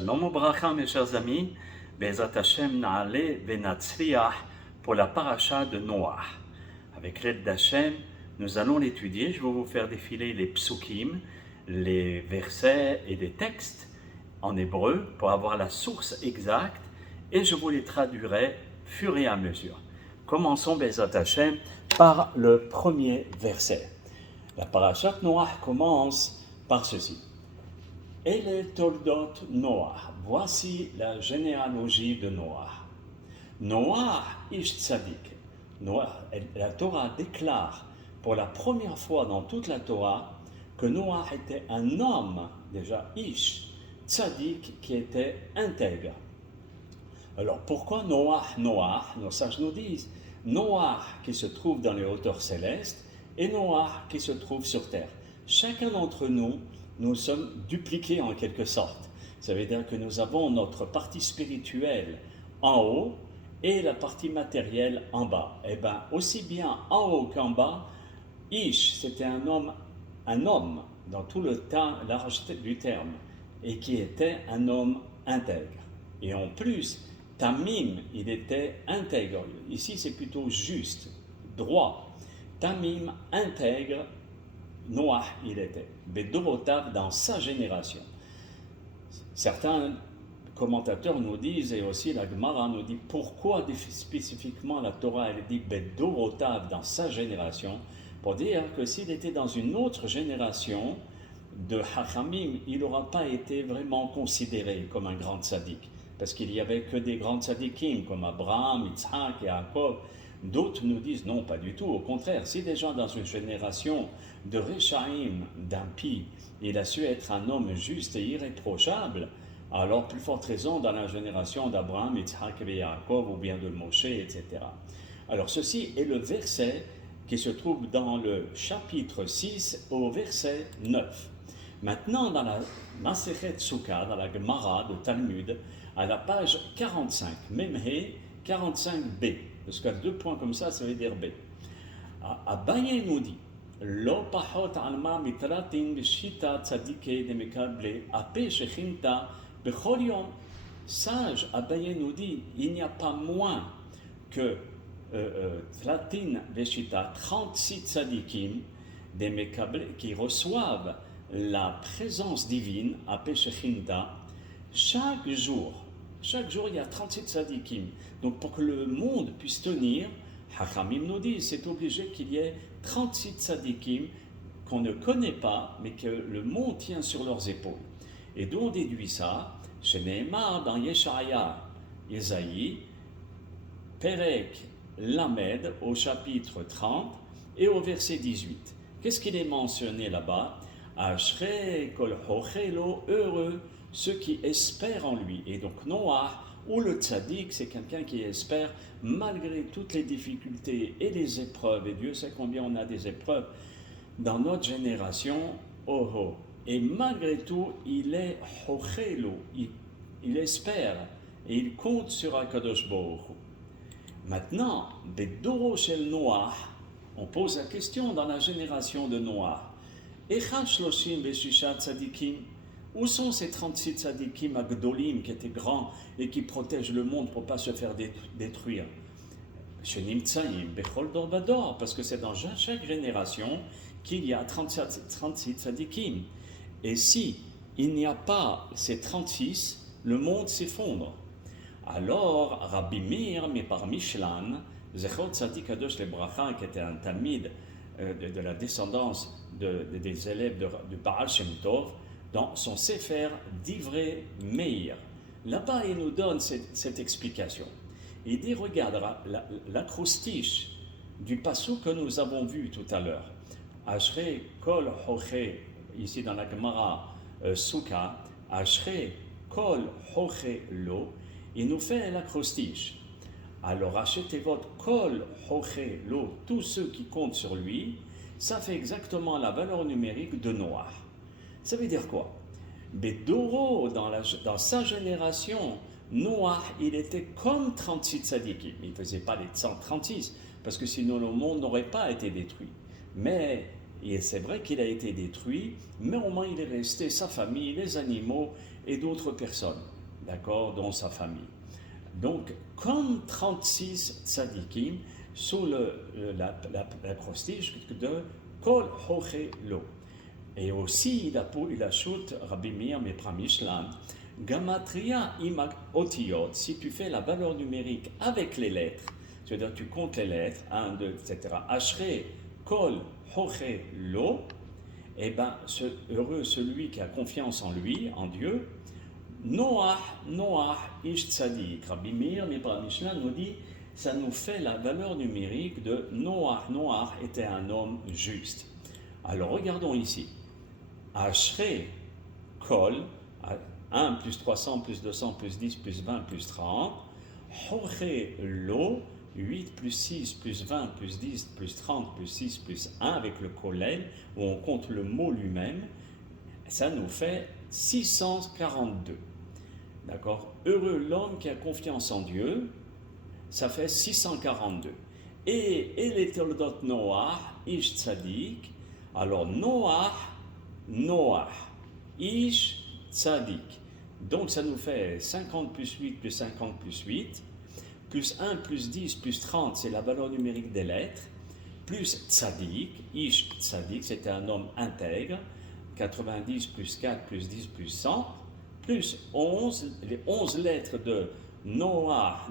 Shalom Obracha, mes chers amis, Be'ezrat Hashem Na'ale Ve'natzriach pour la paracha de Noach. Avec l'aide d'Hashem, nous allons l'étudier. Je vais vous faire défiler les psukim, les versets et les textes en hébreu pour avoir la source exacte et je vous les traduirai fur et à mesure. Commençons Be'ezrat Hashem par le premier verset. La paracha de Noach commence par ceci. Ele toldot Noach. Voici la généalogie de Noach. Noach ish tzadik. La Torah déclare pour la première fois dans toute la Torah que Noach était un homme, déjà ish, tzadik, qui était intègre. Alors pourquoi Noach? Nos sages nous disent Noach qui se trouve dans les hauteurs célestes et Noach qui se trouve sur terre. Chacun d'entre nous sommes dupliqués en quelque sorte. Ça veut dire que nous avons notre partie spirituelle en haut et la partie matérielle en bas. Et bien, aussi bien en haut qu'en bas, Ish, c'était un homme dans tout le temps large du terme, et qui était un homme intègre. Et en plus, Tamim, il était intègre. Ici, c'est plutôt juste, droit. Tamim, intègre, Noach, il était. Bedorotav, dans sa génération. Certains commentateurs nous disent, et aussi la Gemara nous dit, pourquoi spécifiquement la Torah, elle dit Bedorotav, dans sa génération, pour dire que s'il était dans une autre génération de Hachamim, il n'aura pas été vraiment considéré comme un grand tzaddik, parce qu'il n'y avait que des grands tzaddikim, comme Abraham, Yitzhak et Yaakov. D'autres nous disent non, pas du tout. Au contraire, si des gens dans une génération de Rechaim, d'impies, il a su être un homme juste et irréprochable, alors plus forte raison dans la génération d'Abraham, Yitzhak et Yaakov, ou bien de Moshe, etc. Alors ceci est le verset qui se trouve dans le chapitre 6 au verset 9. Maintenant, dans la Masechet Sukkah, dans la Gemara de Talmud, à la page 45, Memhe 45b, parce qu'il y a deux points comme ça veut dire B. Abaye nous dit, Lo pachot alma mitratin b'shita tzadike de mekable ape shechinta bechol yom. Sage, Abaye nous dit, il n'y a pas moins que Tlatin b'shita, 36 tzadikim de mekable qui reçoivent la présence divine ape shechinta chaque jour. Chaque jour, il y a 36 tzadikim. Donc, pour que le monde puisse tenir, Hachamim nous dit, c'est obligé qu'il y ait 36 tzadikim qu'on ne connaît pas, mais que le monde tient sur leurs épaules. Et d'où on déduit ça? Chez Nehemar, dans Yeshaya, Esaïe, Perek, Lamed, au chapitre 30 et au verset 18. Qu'est-ce qu'il est mentionné là-bas? Ashrei kol hochelo, heureux ceux qui espèrent en lui. Et donc Noach, ou le tzaddik, c'est quelqu'un qui espère malgré toutes les difficultés et les épreuves. Et Dieu sait combien on a des épreuves dans notre génération. Et malgré tout, il est hochelo, il espère et il compte sur Akadosh Baruch Hu. Maintenant, Bedoro shel Noach, on pose la question dans la génération de Noach. Echa shloshim veshisha tzaddikim. Où sont ces 36 tzadikim agdolim qui étaient grands et qui protègent le monde pour ne pas se faire détruire? Chez Nimtsaim, Bechol Dor Vador, parce que c'est dans chaque génération qu'il y a 36 tzadikim. Et si il n'y a pas ces 36, le monde s'effondre. Alors, Rabbi Meir, mais par Mishlan, Zechot Tzadik Kadosh Lebracha, qui était un talmid de la descendance des élèves de Baal Shem Tov, dans son Sefer d'Ivrei Meir. Là-bas, il nous donne cette explication. Il dit, regarde, l'acrostiche du passage que nous avons vu tout à l'heure, Ashrei kol hoche, ici dans la Gemara Sukkah, Ashrei kol hoche lo, il nous fait l'acrostiche. Alors, Achetevot kol hoche lo, tous ceux qui comptent sur lui, ça fait exactement la valeur numérique de Noach. Ça veut dire quoi? Bedoro, dans sa génération, Noach, il était comme 36 tzadikim. Il ne faisait pas les 136, parce que sinon le monde n'aurait pas été détruit. Mais et c'est vrai qu'il a été détruit, mais au moins il est resté sa famille, les animaux, et d'autres personnes, d'accord, dont sa famille. Donc, comme 36 tzadikim sous l'acrostiche de Kol Hoche Lo. Et aussi, il ajoute Rabbi Meir Mepra Mishlan, Gamatria Imak Otiyot, si tu fais la valeur numérique avec les lettres, c'est-à-dire tu comptes les lettres, 1, 2, etc. Ashre Kol Hoche Lo, eh bien, heureux celui qui a confiance en lui, en Dieu. Noach Ish Tzadik. Rabbi Meir Mepra Mishlan nous dit, ça nous fait la valeur numérique de Noach. Noach était un homme juste. Alors regardons ici. Ashre Kol, 1 plus 300 plus 200 plus 10 plus 20 plus 30. Hoche Lo, 8 plus 6 plus 20 plus 10 plus 30 plus 6 plus 1 avec le kollel, où on compte le mot lui-même, ça nous fait 642. D'accord? Heureux l'homme qui a confiance en Dieu, ça fait 642. Et les Toldot Noach, Ish Tzadik, alors Noach, Ish Tzadik. Donc ça nous fait 50 plus 8 plus 50 plus 8, plus 1 plus 10 plus 30, c'est la valeur numérique des lettres, plus Tzadik, Ish Tzadik, c'était un homme intègre, 90 plus 4 plus 10 plus 100, plus 11, les 11 lettres de Noach,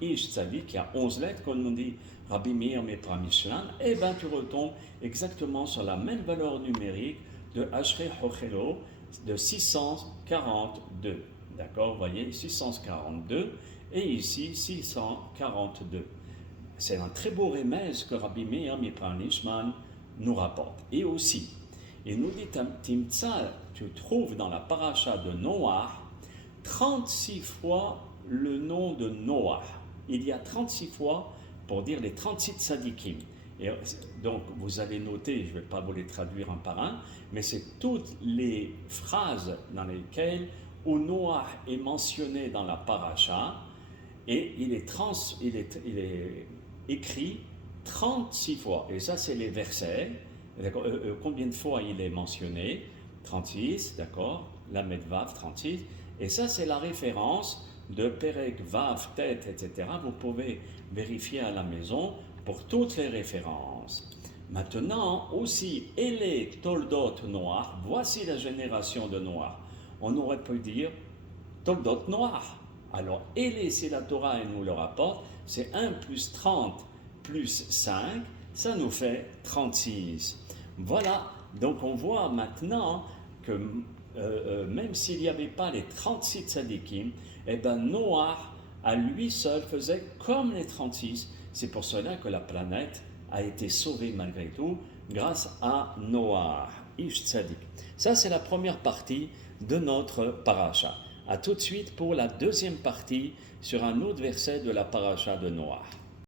Ish Tzadik, il y a 11 lettres, comme on dit Rabbi Meir Mepra Mishlan, et bien tu retombes exactement sur la même valeur numérique de Ashre Hochelo de 642. D'accord, vous voyez, 642, et ici 642. C'est un très beau remède que Rabbi Meir Mepra Mishlan nous rapporte. Et aussi, il nous dit, Timtsa, tu trouves dans la paracha de Noach 36 fois le nom de Noach. Il y a 36 fois pour dire les 36 tzadikim. Et donc vous allez noter, je ne vais pas vous les traduire un par un, mais c'est toutes les phrases dans lesquelles où Noach est mentionné dans la paracha, et il est écrit 36 fois. Et ça, c'est les versets. Combien de fois il est mentionné? 36, d'accord, la Vav 36, et ça c'est la référence de Perek, Vav, Tête, etc. Vous pouvez vérifier à la maison pour toutes les références. Maintenant aussi, Ele Toldot Noach, voici la génération de Noach. On aurait pu dire Toldot Noach. Alors Ele, c'est la Torah et nous le rapporte, c'est 1 plus 30 plus 5, ça nous fait 36. Voilà, donc on voit maintenant que même s'il n'y avait pas les 36 tzadikim, eh bien Noach à lui seul faisait comme les 36. C'est pour cela que la planète a été sauvée malgré tout grâce à Noach, Ish Tzadik. Ça c'est la première partie de notre paracha. A tout de suite pour la deuxième partie sur un autre verset de la paracha de Noach.